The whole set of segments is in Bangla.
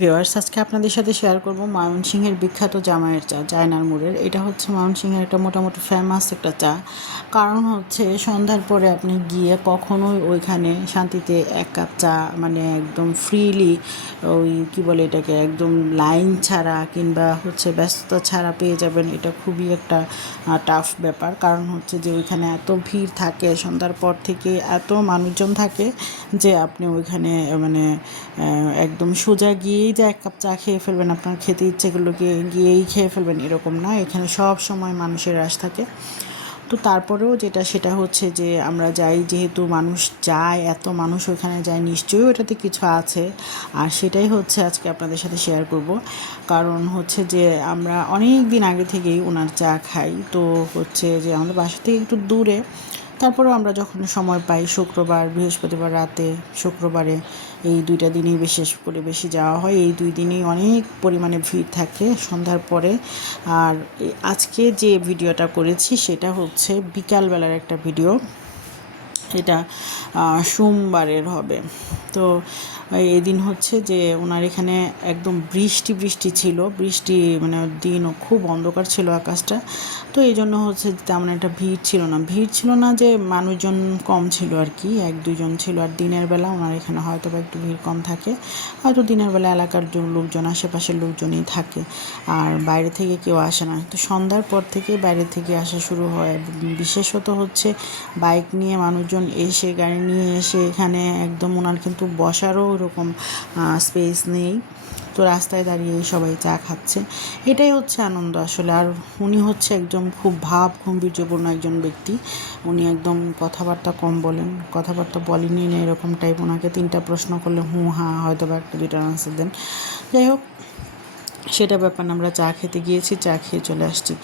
ভিউয়ার্স, আজকে আপনাদের সাথে শেয়ার করব ময়মনসিংহের বিখ্যাত জামাইয়ের চা, জায়নার মোড়ের। এটা হচ্ছে ময়মনসিংহের একটা মোটামুটি ফেমাস একটা চা। কারণ হচ্ছে সন্ধ্যার পরে আপনি গিয়ে কখনোই ওইখানে শান্তিতে এক কাপ চা মানে একদম ফ্রিলি, ওই কী বলে এটাকে, একদম লাইন ছাড়া কিংবা হচ্ছে ব্যস্ততা ছাড়া পেয়ে যাবেন। এটা খুবই একটা টাফ ব্যাপার। কারণ হচ্ছে যে ওইখানে এত ভিড় থাকে, সন্ধ্যার পর থেকে এত মানুষজন থাকে যে আপনি ওইখানে মানে একদম সোজা গিয়েই যে এক কাপ চা খেয়ে ফেলবেন, আপনার খেতে ইচ্ছেগুলো গিয়েই খেয়ে ফেলবেন এরকম না। এখানে সব সময় মানুষের রাশ থাকে। তো তারপরেও সেটা হচ্ছে যে আমরা যাই, যেহেতু মানুষ যায়, এত মানুষ ওখানে যায়, নিশ্চয়ই ওটাতে কিছু আছে। আর সেটাই হচ্ছে আজকে আপনাদের সাথে শেয়ার করব। কারণ হচ্ছে যে আমরা অনেক দিন আগে থেকেই ওনার চা খাই। তো হচ্ছে যে আমাদের বাসা থেকে একটু দূরে, তারপরেও আমরা যখন সময় পাই, শুক্রবার, বৃহস্পতিবার রাতে, শুক্রবারে, এই দুইটা দিনই বিশেষ করে বেশি যাওয়া হয়। এই দুই দিনই অনেক পরিমাণে ভিড় থাকে সন্ধ্যার পরে। আর আজকে যে ভিডিওটা করেছি সেটা হচ্ছে বিকালবেলার একটা ভিডিও। এটা সোমবারের হবে। তো এদিন হচ্ছে যে ওনার এখানে একদম বৃষ্টি ছিল, বৃষ্টি মানে দিনও খুব অন্ধকার ছিল আকাশটা। তো এই জন্য হচ্ছে তেমন একটা ভিড় ছিল না যে মানুষজন কম ছিল আর কি, এক দুজন ছিল। আর দিনের বেলা ওনার এখানে হয়তো বা একটু ভিড় কম থাকে, হয়তো দিনের বেলা এলাকার লোকজন, আশেপাশের লোকজনই থাকে, আর বাইরে থেকে কেউ আসে না। তো সন্ধ্যার পর থেকে বাইরে থেকে আসা শুরু হয়। বিশেষত হচ্ছে বাইক নিয়ে মানুষজন এসে, গাড়ি নিয়ে এসে এখানে একদম, ওনার কিন্তু বসারও ওরকম স্পেস নেই। তো রাস্তায় দাঁড়িয়ে সবাই চা খাচ্ছে, এটাই হচ্ছে আনন্দ আসলে। আর উনি হচ্ছে একদম খুব গাম্ভীর্যপূর্ণ একজন ব্যক্তি। উনি একদম কথাবার্তা কম বলেন, কথাবার্তা বলেনই না এরকম টাইপ। ওনাকে 3টা প্রশ্ন করলে হুঁ হাঁ হয়তো বা 1-2টা আনসার দেন। যাই হোক, সেটা ব্যাপার না। আমরা চা খেতে গিয়েছি, চা খেয়ে চলে আসছি।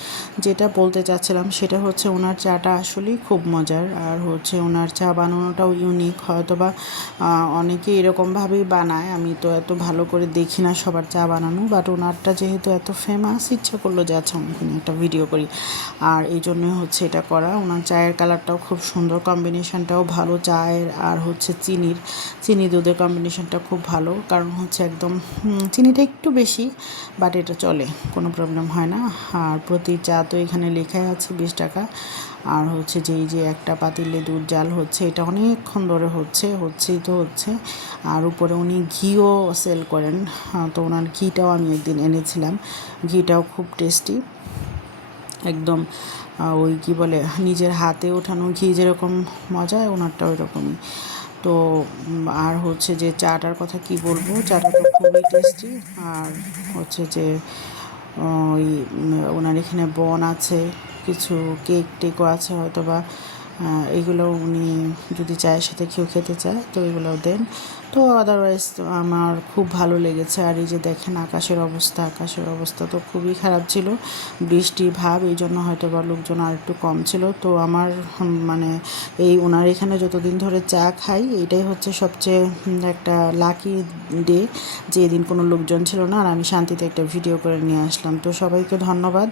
যেটা বলতে চাচ্ছিলাম সেটা হচ্ছে ওনার চাটা আসলেই খুব মজার। আর হচ্ছে ওনার চা বানানোটাও ইউনিক। হয়তো বা অনেকে এরকমভাবেই বানায়, আমি তো এত ভালো করে দেখি না সবার চা বানানো। বাট ওনারটা যেহেতু এত ফেমাস, ইচ্ছা করলো যে আচ্ছা ওখানে একটা ভিডিও করি, আর এই জন্যই হচ্ছে এটা করা। ওনার চায়ের কালারটাও খুব সুন্দর, কম্বিনেশনটাও ভালো চায়ের আর হচ্ছে চিনি দুধের কম্বিনেশনটা খুব ভালো। কারণ হচ্ছে একদম চিনিটা একটু বেশি, বাট এটা চলে, কোনো প্রবলেম হয় না। আর প্রতি চা তো এখানে লেখাই আছে 20 টাকা। আর হচ্ছে যে এই যে একটা পাতিলে দুধ জাল হচ্ছে, এটা অনেকক্ষণ ধরে হচ্ছে। আর উপরে উনি ঘিও সেল করেন। তো ওনার ঘিটাও আমি একদিন এনেছিলাম, ঘিটাও খুব টেস্টি একদম। ওই কী বলে, নিজের হাতে ওঠানো ঘি যেরকম মজা, ওনারটাও ওইরকমই। তো আর হচ্ছে যে চাটার কথা কি বলবো, চাটা তো খুবই টেস্টি। আর হচ্ছে যে ওই ওনার এখানে বন আছে, কিছু কেক টেকও আছে হয়তো বা, এগুলো উনি যদি চায়ের সাথে কেউ খেতে চায় তো এগুলোও দেন। তো আদারওয়াইজ আমার খুব ভালো লেগেছে। আর এই যে দেখেন আকাশের অবস্থা তো খুবই খারাপ ছিল, বৃষ্টির ভাব, এই জন্য হয়তো বা লোকজন আর একটু কম ছিল। তো আমার মানে এই ওনার এখানে যতদিন ধরে চা খাই, এটাই হচ্ছে সবচেয়ে একটা লাকি ডে, যে এদিন কোনো লোকজন ছিল না আর আমি শান্তিতে একটা ভিডিও করে নিয়ে আসলাম। তো সবাইকে ধন্যবাদ।